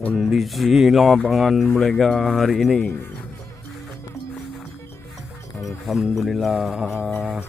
Kondisi lapangan mereka hari ini, alhamdulillah,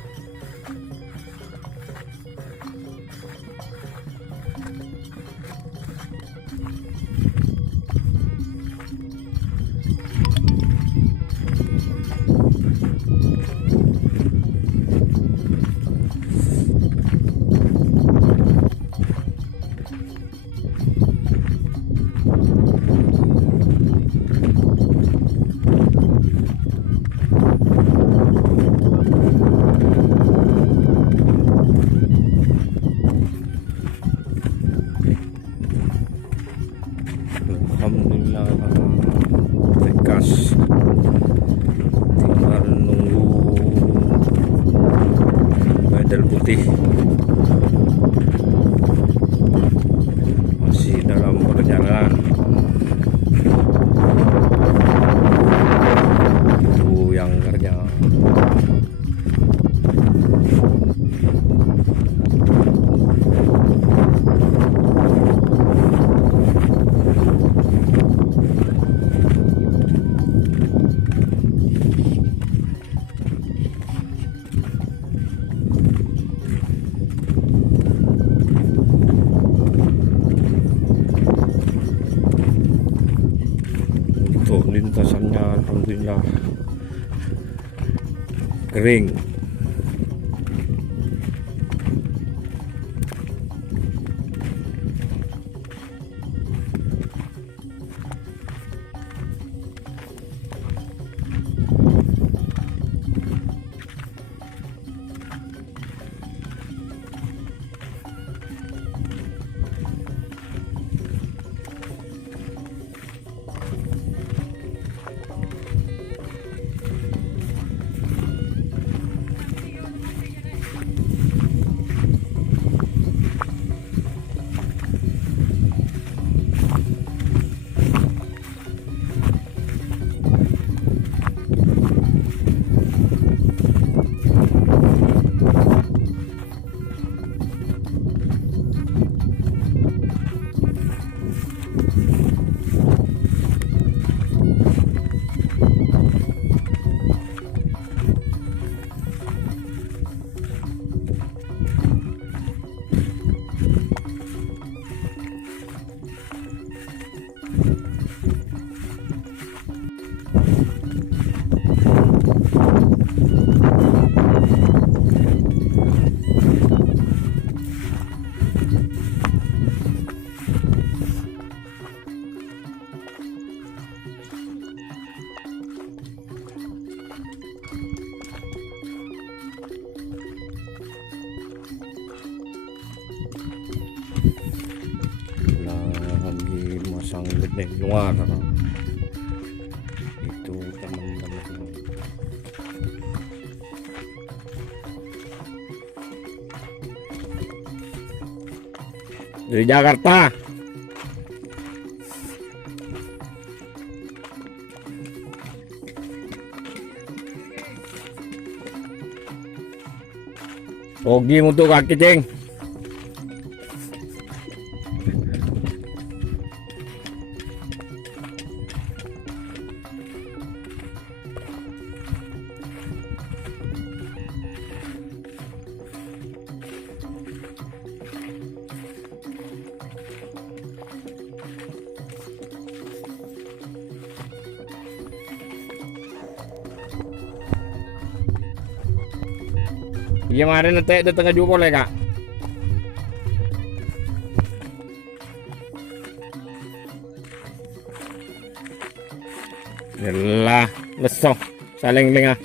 alhamdulillah tekas, tinggal nunggu medal putih, masih dalam perjalanan. Tunggu yang kerja. Untuk lintasannya alhamdulillah kering. Lagi masang ledeng luar itu teman-teman. Dari Jakarta. Ogi untuk kaki ceng. Iya kemarin nanti di tengah juga boleh kak. Yalah, lesok saling lengah.